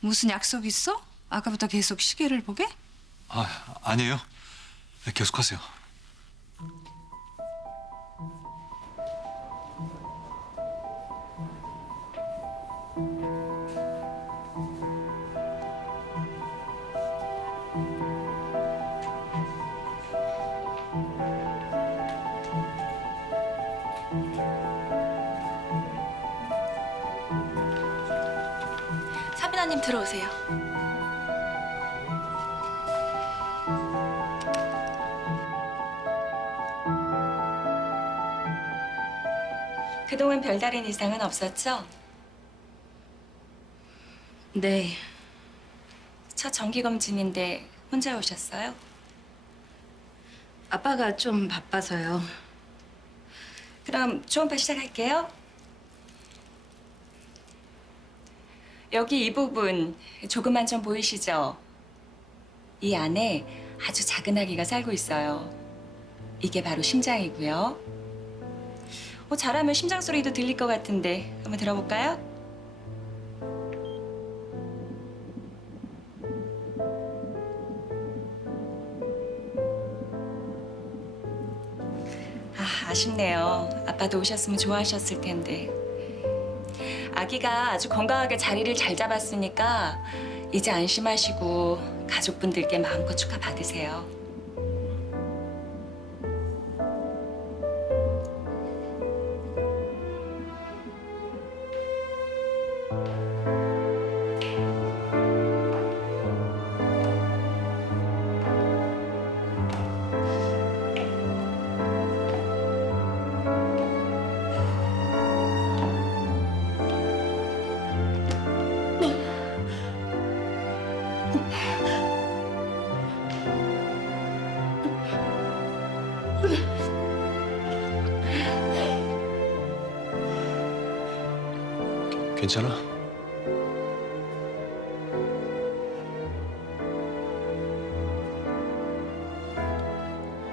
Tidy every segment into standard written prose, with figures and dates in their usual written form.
무슨 약속 있어? 아까부터 계속 시계를 보게? 아니에요. 계속하세요. 사빈아님 들어오세요. 그동안 별다른 이상은 없었죠? 네. 첫 정기검진인데 혼자 오셨어요? 아빠가 좀 바빠서요. 그럼 초음파 시작할게요. 여기 이 부분 조그만 점 보이시죠? 이 안에 아주 작은 아기가 살고 있어요. 이게 바로 심장이고요. 잘하면 심장 소리도 들릴 것 같은데 한번 들어볼까요? 아쉽네요. 아빠도 오셨으면 좋아하셨을 텐데. 아기가 아주 건강하게 자리를 잘 잡았으니까 이제 안심하시고 가족분들께 마음껏 축하받으세요. 괜찮아?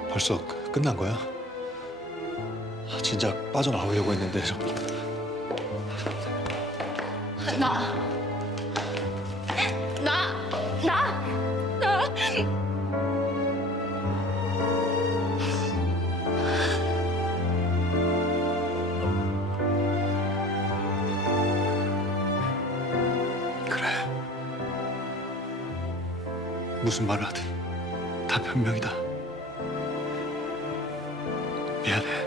벌써 끝난 거야? 진작 빠져나오려고 했는데 그래. 무슨 말을 하든 다 변명이다. 미안해.